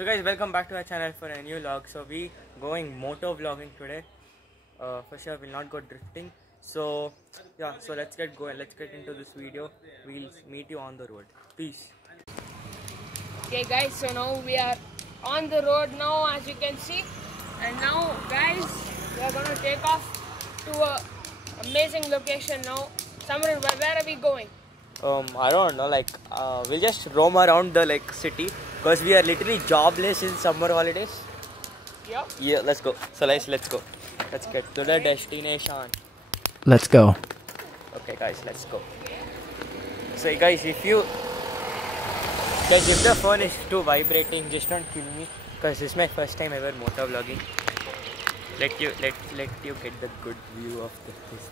So guys, welcome back to our channel for a new vlog. So we going moto vlogging today. For sure we'll not go drifting. So yeah, so let's get going. Let's get into this video. We'll meet you on the road. Peace. Okay guys, so now we are on the road now, as you can see. And now guys, we are gonna take off to a amazing location now. Samran, where are we going? I don't know, like we'll just roam around the city because we are literally jobless in summer holidays. Yep. Yeah, let's go. So let's go. Let's get to the destination. Let's go. Okay guys, let's go. So guys, if the phone is too vibrating, just don't kill me because this is my first time ever motor vlogging. Let you get the good view of this.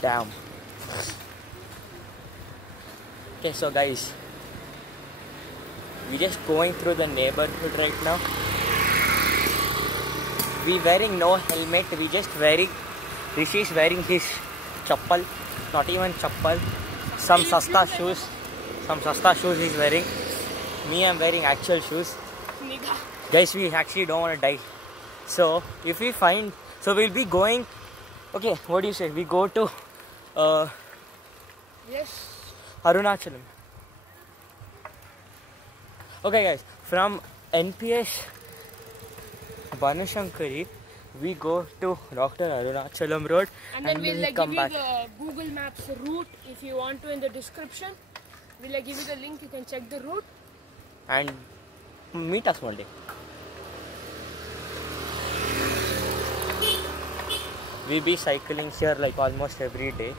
Damn. Okay, so guys, we just going through the neighborhood right now. We wearing no helmet. We just wearing. Rishi is wearing his chappal, not even chappal. Some sasta shoes. Some sasta shoes he's wearing. Me, I'm wearing actual shoes. Guys, we actually don't want to die. So if we find, so we'll be going. Okay, what do you say? We go to Yes. Arunachalam. Okay guys, from NPS Banashankari, we go to Dr. Arunachalam Road And then we'll come give back. you the Google Maps route if you want to in the description. We'll give you the link, you can check the route. And meet us one day. We be cycling here like almost every day,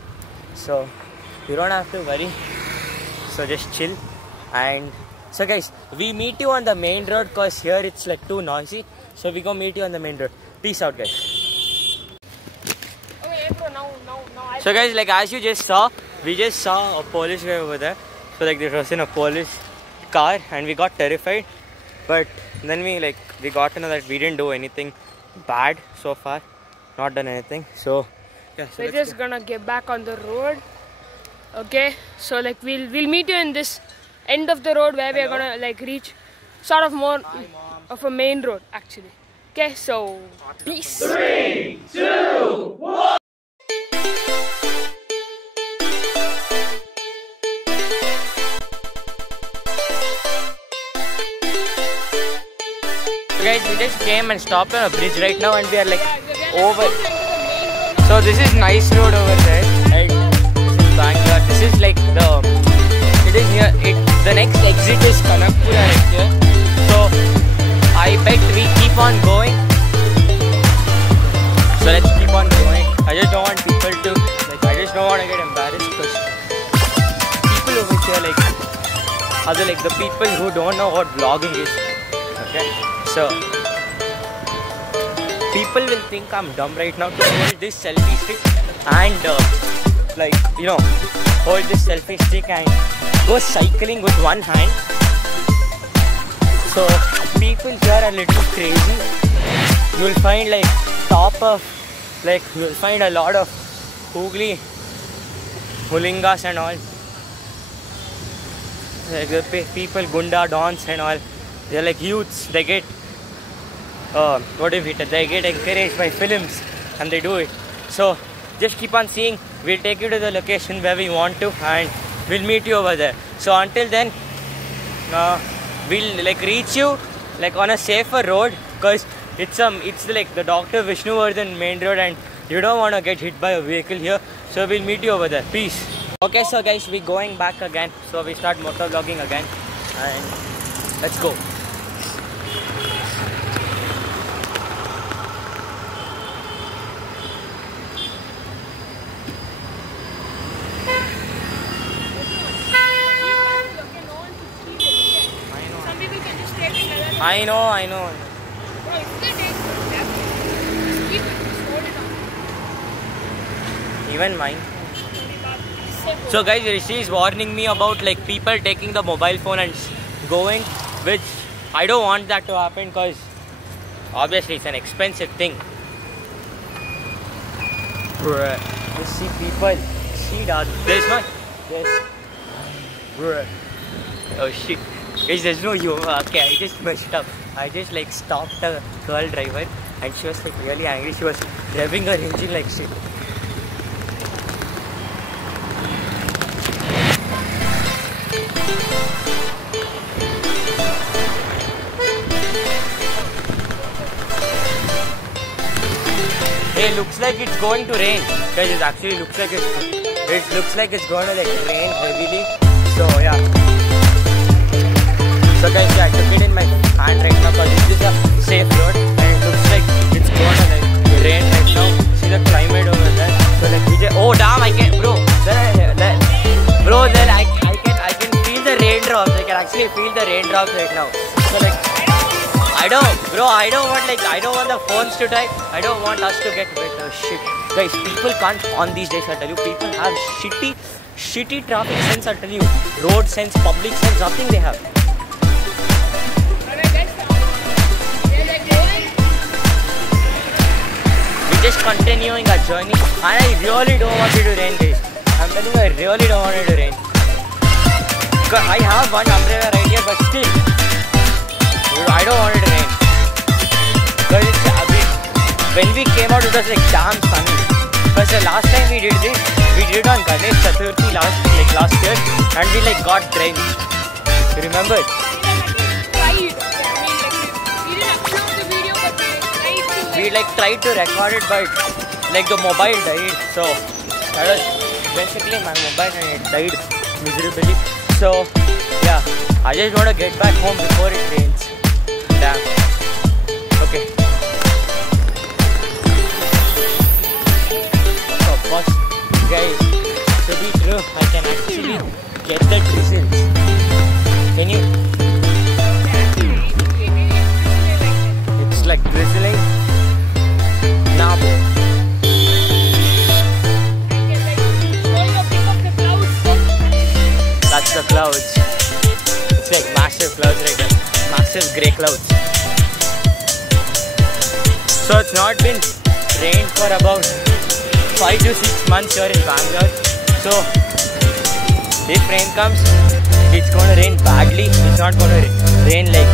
so you don't have to worry. So just chill. And so guys, we meet you on the main road because here it's like too noisy. So we go meet you on the main road. Peace out guys. Okay, bro, now. So guys, like as you just saw, we just saw a police guy over there. So like there was in a police car and we got terrified. But then we got to know that we didn't do anything bad so far. Not done anything. So yeah, so we're just gonna get back on the road. Okay, so like we'll meet you in this end of the road where we're gonna reach sort of more of a main road actually. Okay, so peace. 3, 2, 1. guys, we just came and stopped on a bridge right now and we are over. So this is nice road over there. And this is Bangalore. This is the next exit is Kanakpura right here. So I bet we keep on going. So let's keep on going. I just don't want people to I just don't want to get embarrassed because people over here are the people who don't know what vlogging is. Okay. So, people will think I'm dumb right now to hold this selfie stick and hold this selfie stick and go cycling with one hand. So, people here are a little crazy. You'll find you'll find a lot of hoogly, hulingas and all. The people, gunda, dons and all. They're youths, they get they get encouraged by films and they do it. So just keep on seeing. We'll take you to the location where we want to and we'll meet you over there. So until then, we'll reach you on a safer road because it's the Dr. Vishnuvardhan main road and you don't want to get hit by a vehicle here. So we'll meet you over there. Peace. Okay, so guys, we're going back again. So we start motor vlogging again and let's go. I know. Bro, if they take left, just keep it, just hold it on. Even mine. So guys, Rishi is warning me about people taking the mobile phone and going, which I don't want that to happen because obviously it's an expensive thing. Bruh. You see people. See that? There's. Bruh. Oh shit. Guys, there's no you. Okay, I just messed up. I just like stopped a girl driver and she was like really angry. She was revving her engine like shit. Hey, looks like it's going to rain. Guys, it actually looks like it's going to like rain heavily. So yeah. So guys, yeah, I took it in my hand right now because this is a safe road and it looks like it's going to like rain right now. See the climate over there. So like we just, oh damn, I can, bro. Then I can feel the raindrops. I can actually feel the raindrops right now. So like. I don't want the phones to die. I don't want us to get wet. Oh shit. Guys, people can't on these days, I tell you. People have shitty traffic sense, I tell you. Road sense, public sense, nothing they have. We're just continuing our journey. And I really don't want it to rain, guys. I'm telling you, I really don't want it to rain. Because I have one umbrella right here, but still. I don't want it to rain. Because when we came out, it was like damn sunny. Because the last time we did this, we did it on Ganesh Chaturthi last year, and we like got drenched. You remember? We like tried to record it, but like the mobile died. So that was basically my mobile, and it died miserably. So yeah, I just want to get back home before it rains. Damn. Okay. So first, guys, to be true, I can actually get the drizzles. Can you? It's like drizzling. Nah, bro. That's the clouds. It's like massive clouds right there. Massive grey clouds. So it's not been rained for about 5 to 6 months here in Bangalore. So if rain comes, it's going to rain badly. It's not going to rain like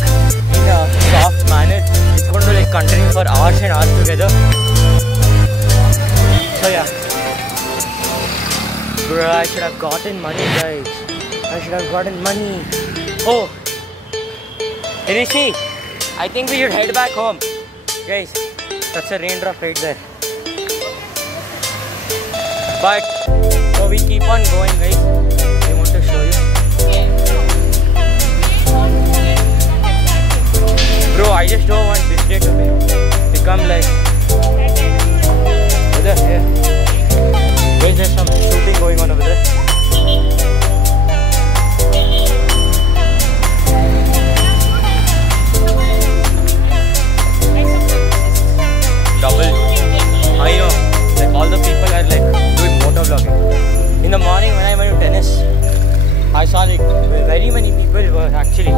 in a soft manner. It's going to like continue for hours and hours together. So yeah. Bro, I should have gotten money, guys. I should have gotten money. Oh, Rishi, I think we should head back home. Guys, that's a raindrop right there. But, so we keep on going, guys. I want to show you. Bro, I just don't want this day to become like... Over here. Guys, there's some shooting going on over there. Double. I know. Like all the people are like doing motovlogging. In the morning when I went to tennis, I saw like very many people were actually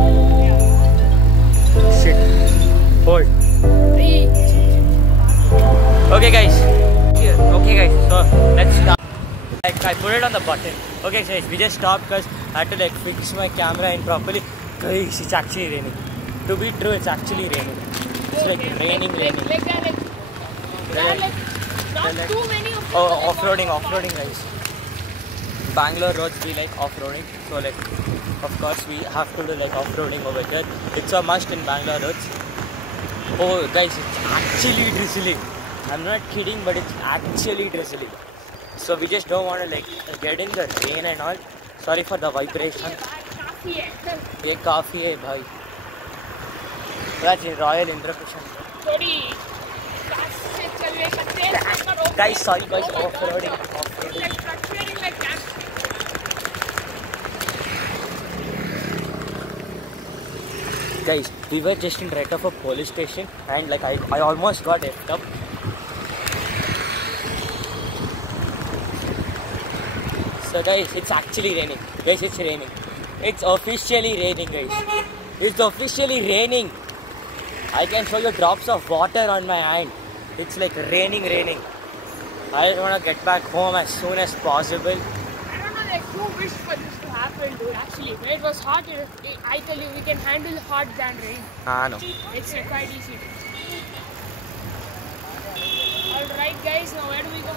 shit. Hold. Okay guys. So let's start. Like I put it on the button. Okay guys, we just stopped because I had to like fix my camera in properly. Guys, it's actually raining. To be true, it's actually raining. It's like raining. There are like not too many of them. Oh, off-roading guys. Bangalore roads be like off-roading. So like, of course we have to do like off-roading over here. It's a must in Bangalore roads. Oh guys, it's actually drizzling. I'm not kidding, but it's actually drizzling. So we just don't want to like get in the rain and all. Sorry for the vibration. ये काफी है भाई. That's in Royal Indraprashan. Guys, sorry guys, off-roading. Guys, we were just in right of a police station and like I almost got effed up. So guys, it's actually raining. Guys, it's raining. It's officially raining, guys. It's officially raining. I can show you drops of water on my hand. It's like raining. I just want to get back home as soon as possible. I don't know, like who wished for this to happened, dude. Actually, when it was hot, I tell you, we can handle hot than rain. No. It's quite easy. Alright, guys. Now where do we go?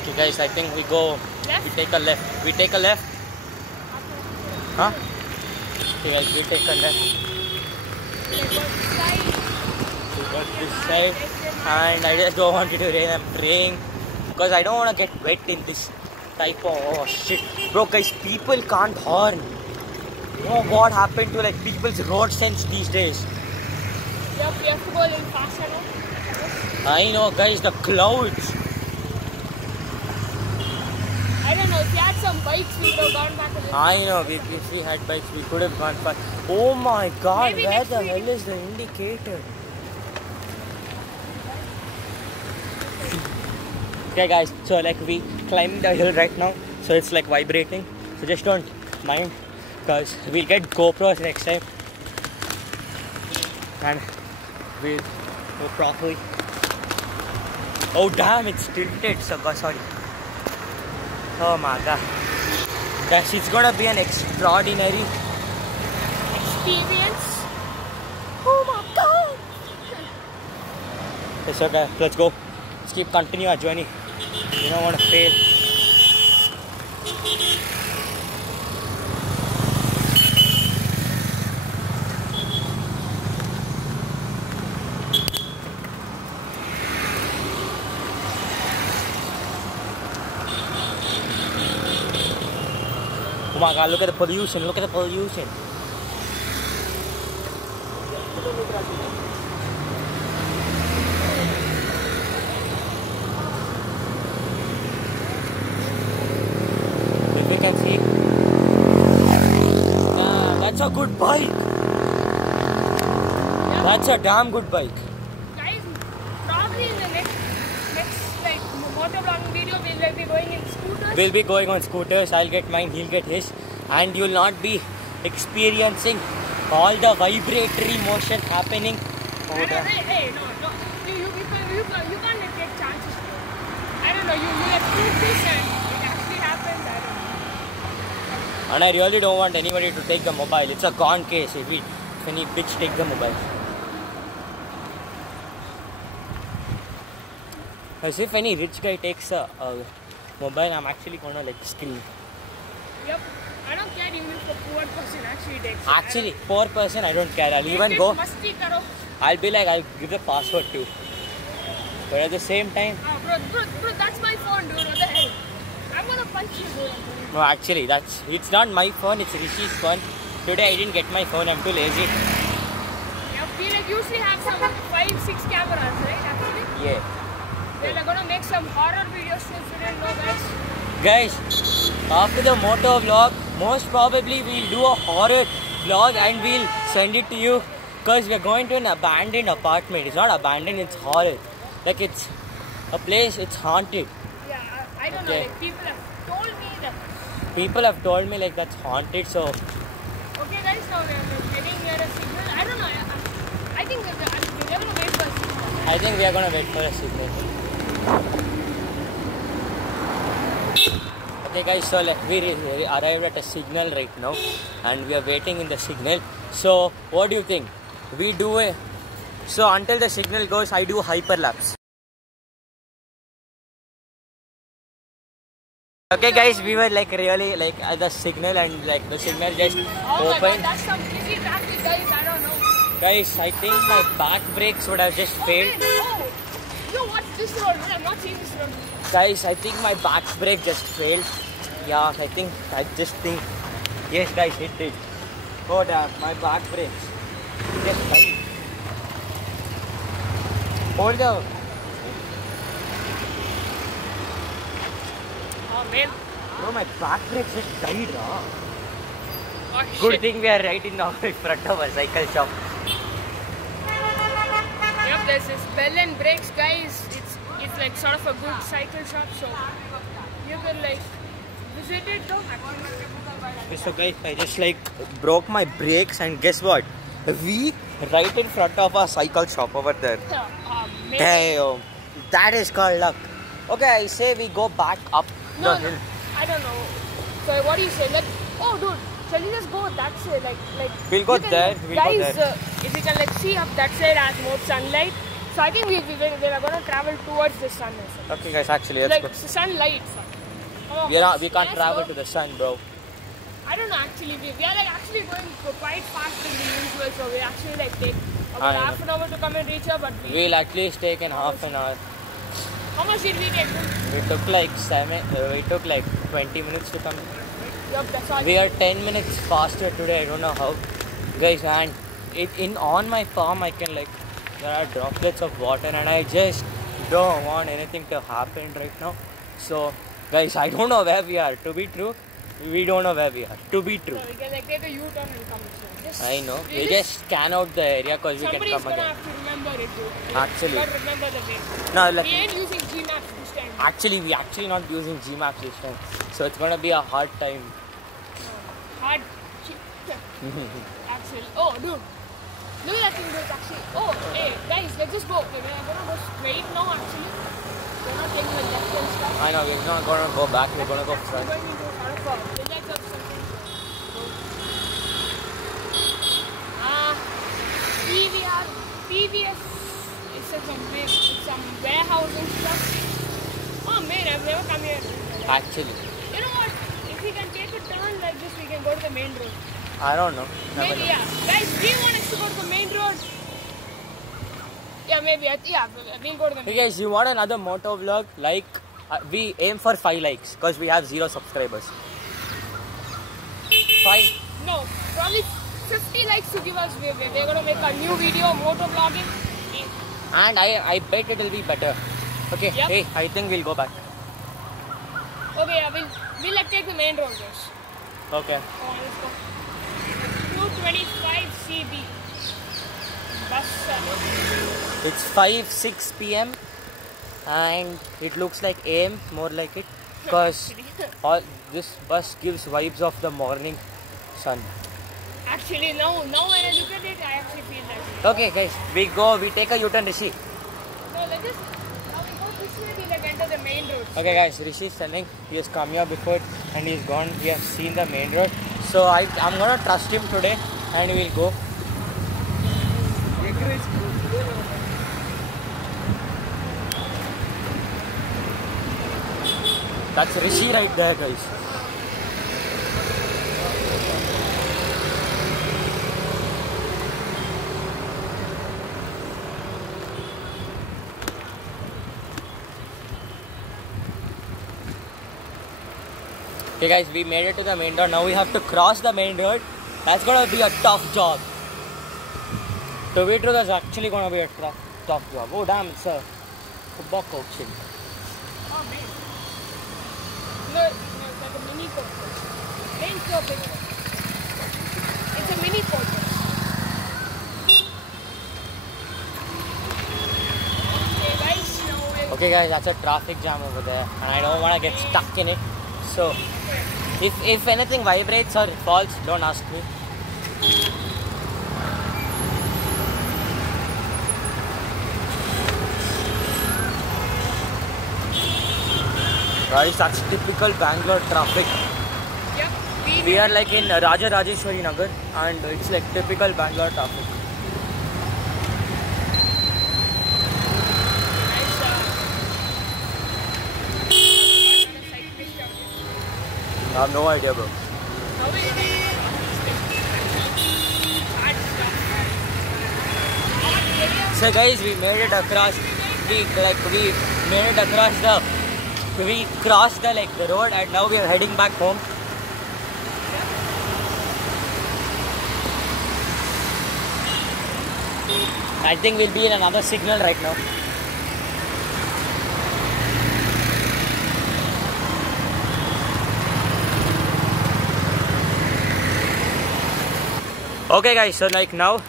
Okay, guys, I think we go. Left? We take a left. We take a left. Huh? Okay, guys, we take a left. We go this side. We go this side. And I just don't want it to rain. I'm praying because I don't want to get wet in this type of. Oh shit, bro, guys, people can't horn. You know what happened to like people's road sense these days? Yep, we have to go a little faster now. I know, guys, the clouds. I don't know, if we had some bikes, we would have gone back a little. I know, if we had bikes, we could have gone fast. Oh my god, Maybe where next the week. hell is the indicator? Okay, guys, so like we climbing the hill right now, so it's like vibrating. So just don't mind, because we'll get GoPros next time. And we'll go properly. Oh damn, it's tilted, so sorry. Oh my god. Guys, it's gonna be an extraordinary Experience. Oh my god! Okay, so guys, let's go. Let's continue our journey. We don't want to fail. Oh my god, look at the pollution, look at the pollution. If you can see, that's a good bike. Yeah. That's a damn good bike. Guys, probably in the next like motovlogging video, we'll be going in scooters. We'll be going on scooters. I'll get mine, he'll get his, and you'll not be experiencing all the vibratory motion happening. Oh, Hey, no. You can't take chances. I don't know, you have proved this and it actually happens. I don't know. And I really don't want anybody to take the mobile. It's a gone case if any bitch take the mobile. As if any rich guy takes a mobile, I'm actually gonna like scream. Yep. I don't care even if a poor person actually takes it. Actually, poor person, I don't care. I'll even go. Masti karo. I'll be like, I'll give the password too. But at the same time, Bro, that's my phone, dude. What the hell? I'm gonna punch you, dude. no, actually, it's not my phone. It's Rishi's phone. Today I didn't get my phone. I'm too lazy. Yeah, we like usually have some 5-6 cameras, right? Actually, Yeah. we're gonna make some horror videos if you didn't know, guys. Guys, after the motor vlog, most probably we'll do a horror vlog and we'll send it to you, because we're going to an abandoned apartment. It's not abandoned, it's horror. Like it's a place, it's haunted. Yeah, I don't know. Okay. Like people have told me that. People have told me like that's haunted, so Okay, guys, now we're getting near a signal. I don't know. I think we're gonna wait for a signal. I think we are gonna wait for a signal. Okay guys, so like we arrived at a signal right now and we are waiting in the signal. So what do you think? We do a so until the signal goes, I do hyperlapse. Okay guys, we were like really like at the signal and like the signal just Oh my god, opened. that's some busy traffic, guys. I don't know. Guys, I think my back brakes would have just failed. Man, oh, yo, what's this road? Man, I've not seen this road. Guys, I think my back brake just failed. Yeah, I just think. Yes, guys, it did. Oh damn, my back brakes just died. Hold on. Oh man. Bro, my back brakes just died. Huh? Oh Good shit. thing we are right in front of a cycle shop. Yep, there's this Bell and Brakes, guys. It's like sort of a good cycle shop, so you can like visit it though. So guys, I just like broke my brakes and guess what? We right in front of a cycle shop over there. Maybe. Damn, that is called luck. Okay, I say we go back up No, the hill. I don't know. So what do you say? Oh, dude, shall we just go that side? Like We'll go you can, there, we'll go guys, there. If you can like see up that side has more sunlight. So I think we are gonna travel towards the sun. Also. Okay, guys, actually, let's Like go. sunlight. Oh, We can't let's travel go. to the sun, bro. I don't know actually. We are like actually going quite fast than the usual. So we actually like take I about know. half an hour to come and reach here. But We'll at least take in half an hour. how much did we take? We took like 20 minutes to come. Yup, that's all. We are 10 minutes faster today. I don't know how, guys. And on my farm, I can like there are droplets of water, and I just don't want anything to happen right now. So, guys, I don't know where we are. To be true, we don't know where we are. To be true, So we can like take a U-turn and come. So I know. We just scan out the area because we can somebody's come gonna again. have to remember it, dude. Actually. But remember the way. No, like We ain't using Gmaps this time. actually, we actually not using Gmaps this time, so it's gonna be a hard time. Hard. Actually. Oh, dude. Look at that thing, dude. Actually. Oh, hey, guys, let's just go. Okay, we're gonna go straight now, actually. We're not taking the left and stuff. I know we're not gonna go back. We're gonna go front. We're going into a sort of a village or something. PVS. It's some warehouse and stuff. Oh man, I've never come here. Actually, You know what? If we can take a turn like this, we can go to the main road. I don't know. Never Maybe, know. yeah. Guys, do you want us to go to the main road? Yeah, maybe. Yeah, we'll go to the Hey main guys, you want another moto vlog? Like, we aim for 5 likes because we have 0 subscribers. 5. No, probably 50 likes to give us. We're going to make a new video, moto vlogging. And I bet it will be better. Okay, Yep. hey, I think we'll go back. Okay, yeah, we'll like take the main road, guys. Okay. Oh, let's go. 225 CB. Bus. It's 5-6 p.m. and it looks like AM, more like it. Because all this bus gives vibes of the morning sun. Actually, now when I look at it, I actually feel that. Okay guys, we take a U-turn, Rishi. No, let's just, now we go this way, we like enter the main road. Okay guys, Rishi is telling he has come here before and he's gone. He has seen the main road. So I'm gonna trust him today and we'll go. That's Rishi right there, guys. Okay guys, we made it to the main road. Now we have to cross the main road. That's gonna be a tough job. To be true, that's actually gonna be a tough job. Oh damn, it's a football coaching. Oh man. No, it's like a mini purpose. Ain't so big. It's a mini purpose. Okay guys, now we're Okay guys, that's a traffic jam over there and I don't wanna get stuck in it. So if anything vibrates or falls, don't ask me. Guys, that's typical Bangalore traffic. Yep, We are like in Raja Rajeshwari Nagar and it's like typical Bangalore traffic. I have no idea, bro. So guys, we made it across. We made it across the. We crossed the road and now we are heading back home. I think we'll be in another signal right now. Okay guys, so like now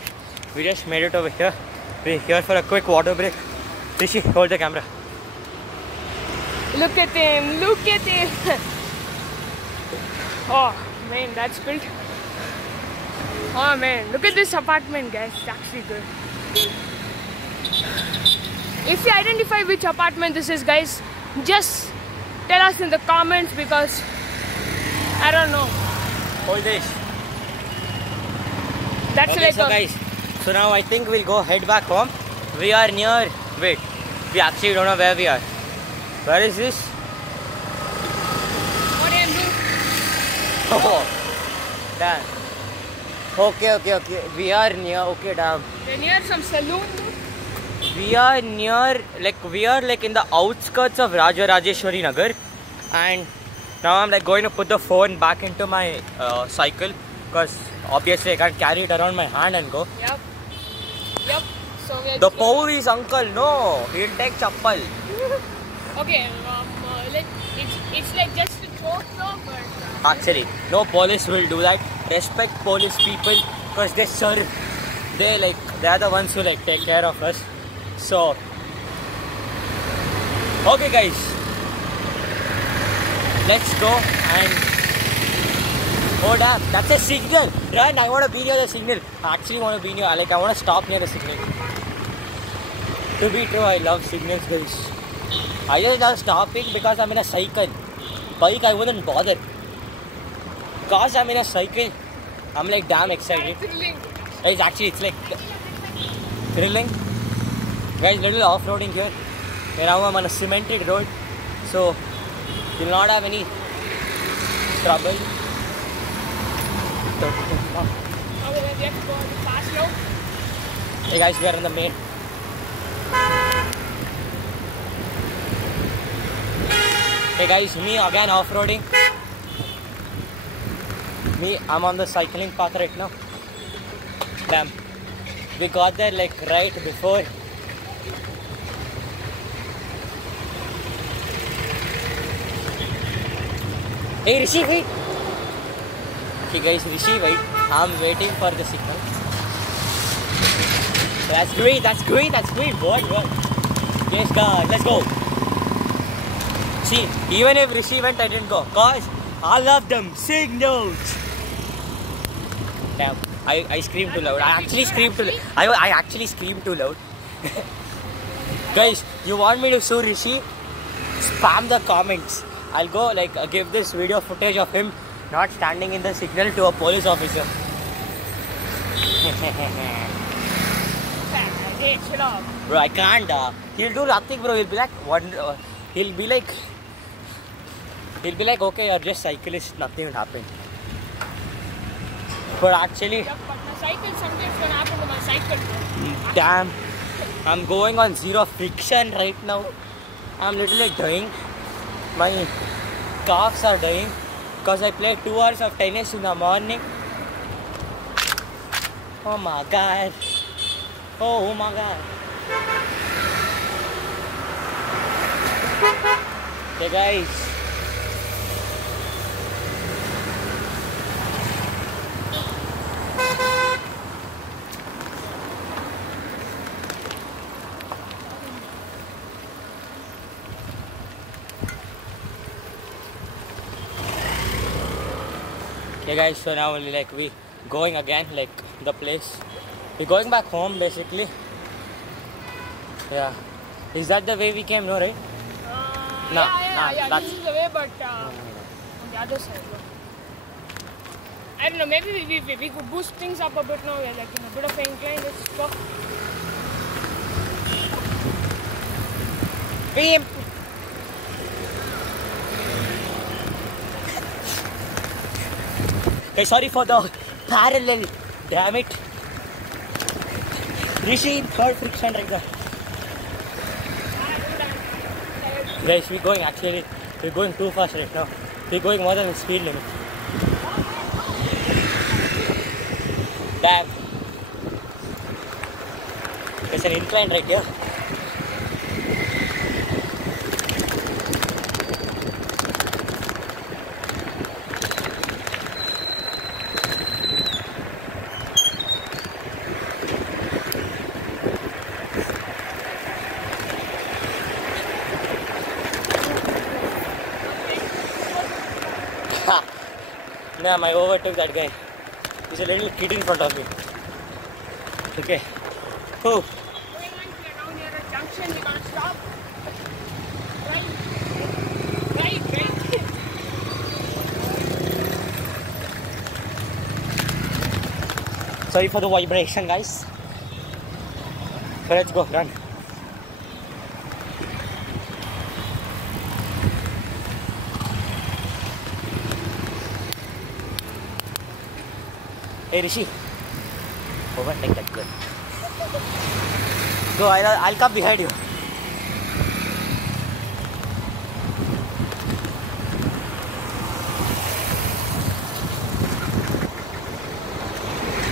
we just made it over here. We're here for a quick water break. Rishi, hold the camera. Look at him, look at him. Oh man, that's built. Oh man, look at this apartment, guys. It's actually good. If you identify which apartment this is, guys, just tell us in the comments because I don't know. Hold this. That's Okay, like so guys, so now I think we'll go head back home. We are near. Wait, we actually don't know where we are. Where is this? what do you do? Oh, damn. Okay. We are near. Okay, damn. We're near some saloon. We are near, we are in the outskirts of Rajarajeshwari Nagar, and now I'm going to put the phone back into my cycle, because obviously I can't carry it around my hand and go. Yep. So we're The police uncle, no, he'll take chappal. Okay, it's like just a joke though, but Actually, no police will do that. Respect police people, because they serve. They are the ones who take care of us. So, okay guys, let's go and oh damn, that's a signal. Run, I want to be near the signal. I actually want to be near, I want to stop near the signal. To be true, I love signals, guys. I just love stopping because I'm in a cycle. Bike, I wouldn't bother. Because I'm in a cycle, I'm damn excited. thrilling. It's like thrilling. Guys, little off-roading here. Now I'm on a cemented road, so you'll not have any trouble. Okay, then we have to go on the fast road. Hey guys, we are on the main. Hey guys, me again off-roading. I'm on the cycling path right now. Damn. We got there right before. Hey Rishi, wait. Okay guys, Rishi, wait. I'm waiting for the signal. That's great. What? Yes, God, let's go. See, even if Rishi went, I didn't go. Cause I love them signals. Damn, I screamed too loud. I actually screamed too loud. I actually screamed too loud. Guys, you want me to sue Rishi? Spam the comments. I'll go give this video footage of him not standing in the signal to a police officer. Hey, shut up. Bro, I can't. He'll do nothing, bro. He'll be he'll be okay, you're just cyclist. Nothing will happen. But actually, But my cycle, something's gonna happen to my cycle, bro. damn, I'm going on zero friction right now. I'm literally dying. My calves are dying because I played 2 hours of tennis in the morning. Oh my god. Oh my god. Hey guys. Okay guys, so now we going again the place. We're going back home basically. Yeah. Is that the way we came? No, right? No, Yeah. that's- This is the way, but on the other side, bro. I don't know. Maybe we could boost things up a bit now. We're in a bit of an incline. Let's go. Beep. Okay, sorry for the parallel. Damn it. Rishi, third friction right there. Guys, we're going too fast right now. We're going more than the speed limit. Damn. There's an incline right here. Damn, I overtook that guy. He's a little kid in front of me. Okay. Oh. Going on, we're down near a junction. We're gonna stop. Right. Sorry for the vibration, guys. So let's go, run. Hey Rishi, overtake that girl. Go, I'll come behind you.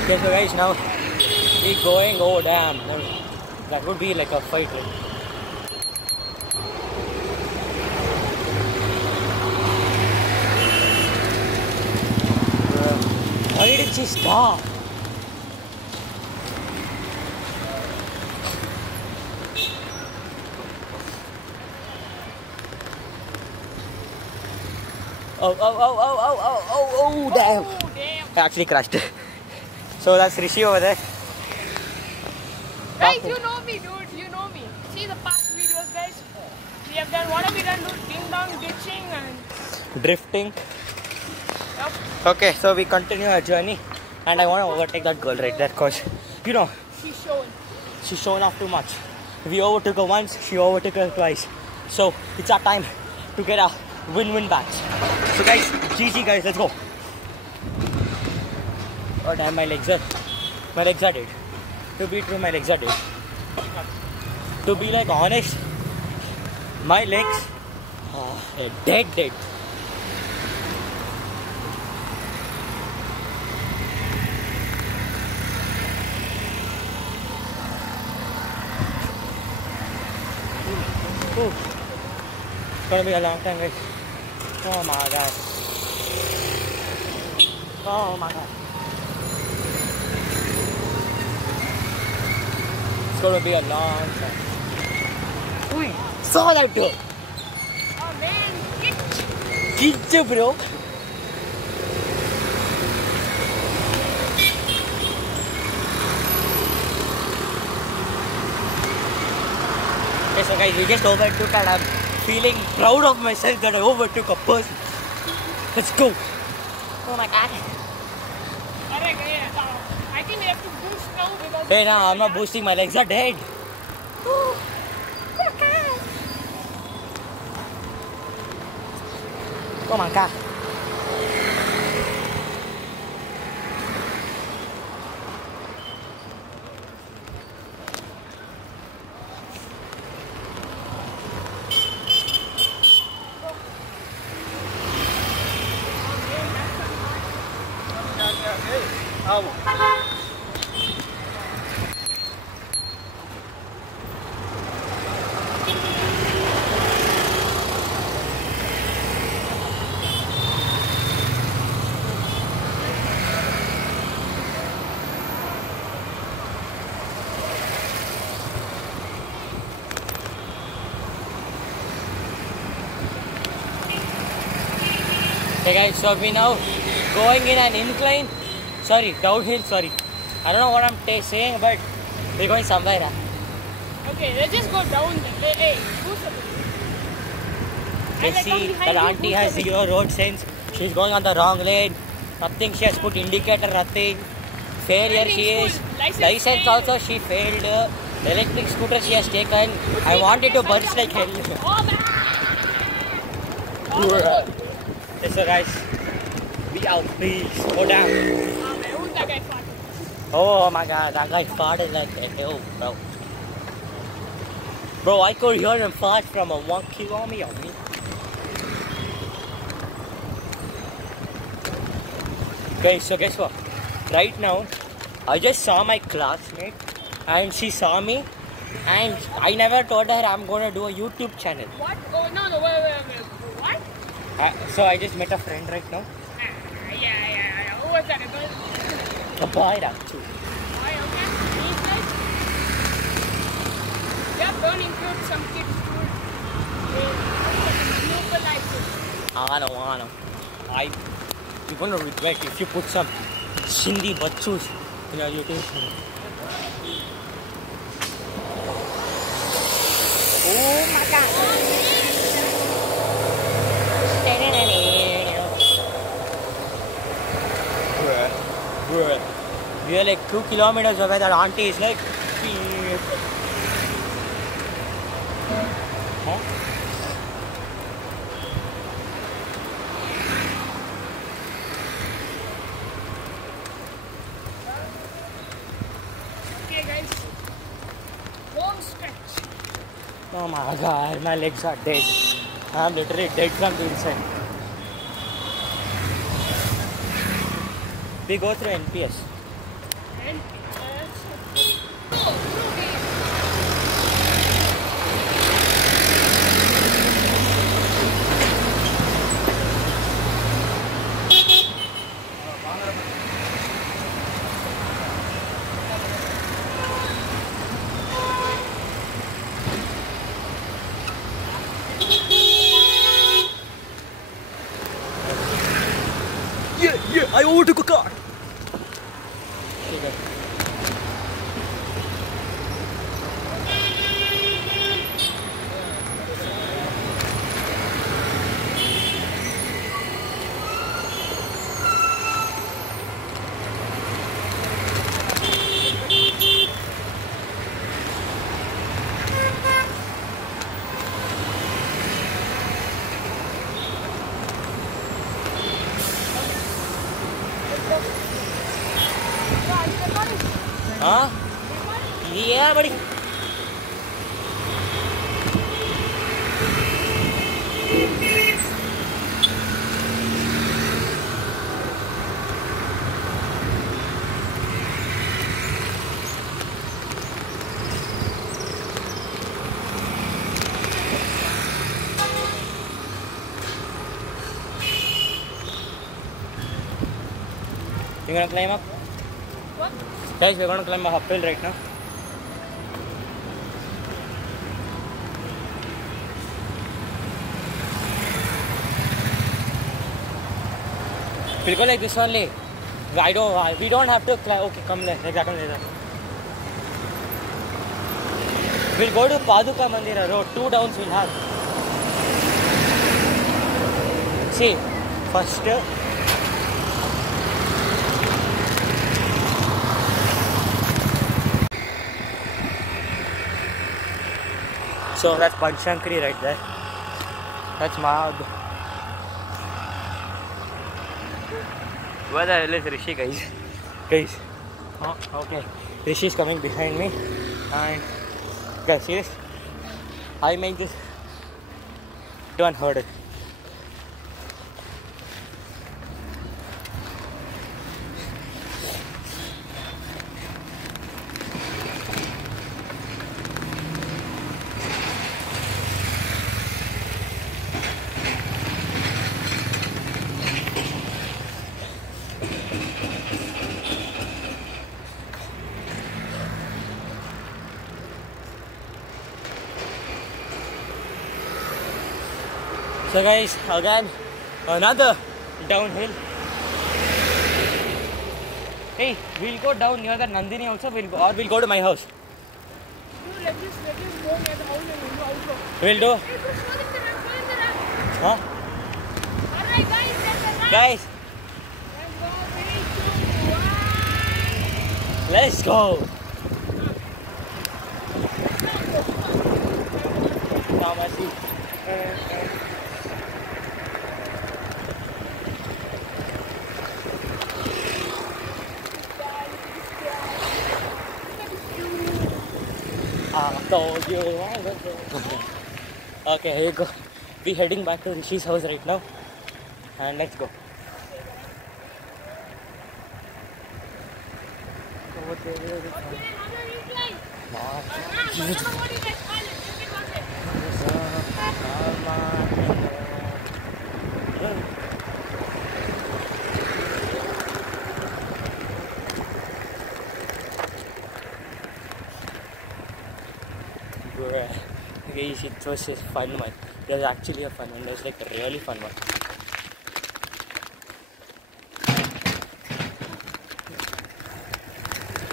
Okay, so guys, now we're going. Oh damn, that would be like a fight. Right? Why did she stop? Oh, damn. Oh, damn. I actually crashed. So that's Rishi over there. Guys, you know me, dude. You know me. See the past videos, guys. We have done, what have we done, dude? Ding dong, ditching and... Drifting. Yup. Okay, so we continue our journey. And I want to overtake that girl right there because, you know, she's shown off too much. We overtook her once, she overtook her twice. So it's our time to get a win-win match. So guys, GG guys, let's go. Oh damn, my legs are dead. To be true, my legs are dead. To be like honest, my legs are dead. Ooh. It's gonna be a long time, guys. Oh my god. Oh my god. It's gonna be a long time. Ui, saw that door. Oh man, Get you, bro. Okay, so guys, we just overtook and I'm feeling proud of myself that I overtook a person. Let's go. Oh my god. I think we have to boost now because... Hey, no, I'm not boosting. My legs are dead. Oh my god. Hey guys, so we now going in an incline. Sorry, downhill, sorry. I don't know what I'm saying, but we're going somewhere. Okay, let's just go down then. Hey, boost a bit. Let's see, that auntie has zero road sense. She's going on the wrong lane. Nothing, she has put indicator, nothing. Failure she is. License also she failed. Electric scooter she has taken. I wanted to burst like hell. Yes, so guys, we out, please. Go down. Who's that guy farting? Oh my god, that guy farted like that. Oh, bro. Bro, I could hear him fart from 1 kilometer away. Okay, so guess what? Right now, I just saw my classmate and she saw me and I never told her I'm gonna do a YouTube channel. What? Oh, no, wait. What? So I just met a friend right now. Yeah. Who was that? A girl? A boy actually. Why, okay. These guys? Yeah, don't include some kids too. I don't wanna. You're gonna regret if you put some Sindhi bachus in your YouTube channel. Oh my god. We are like 2 kilometers away. That auntie is like, huh? Okay, guys. Home stretch. Oh my god, my legs are dead. I'm literally dead from the inside. We go through NPS. And Yeah, I overtook a car. Huh? Yeah, buddy. You gonna climb up? what? Guys, we're gonna climb a uphill right now. We'll go like this only. We don't have to climb. Okay, come like that. We'll go to Paduka Mandira road. 2 downs we'll have. See, first. So that's Panshankari right there. That's Mahad. Where the hell is Rishi, guys? Guys. Oh, okay. Rishi is coming behind me. And guys, see this? I make this turn hurdle. So guys, again, another downhill. Hey, we'll go down near the Nandini also, we'll go to my house. You let this go near the house and we'll outro. We'll do. Hey, bro, show them the ramp, Huh? Alright, guys, that's the ramp. Guys, Let's go. 3, 2, 1. let's go. Namasi. Okay, here you go. We're heading back to Rishi's house right now. And let's go. Guys, it was a fun one. There's actually a fun one. There's like a really fun one.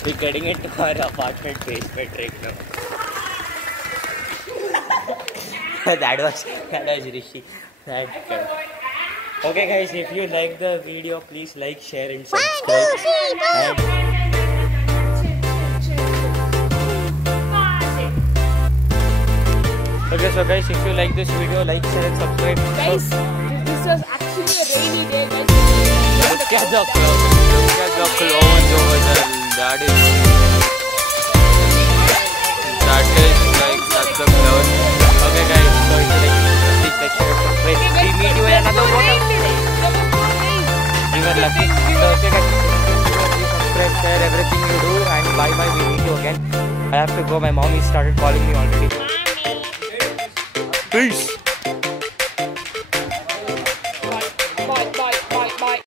We're getting into our apartment basement right now. that was Rishi. Okay guys, if you like the video, please like, share and subscribe. So guys, if you like this video, like, share and subscribe. Guys, this was actually a rainy day, guys. Look at the clouds. Look at the clouds over there. That is like that's the clouds. Okay guys, so if you like, please like, share, subscribe. We meet you in another one. We were lucky. So okay guys, please subscribe, share everything you do, and bye bye. We meet you again. I have to go. My mom is started calling me already. Mommy. Peace.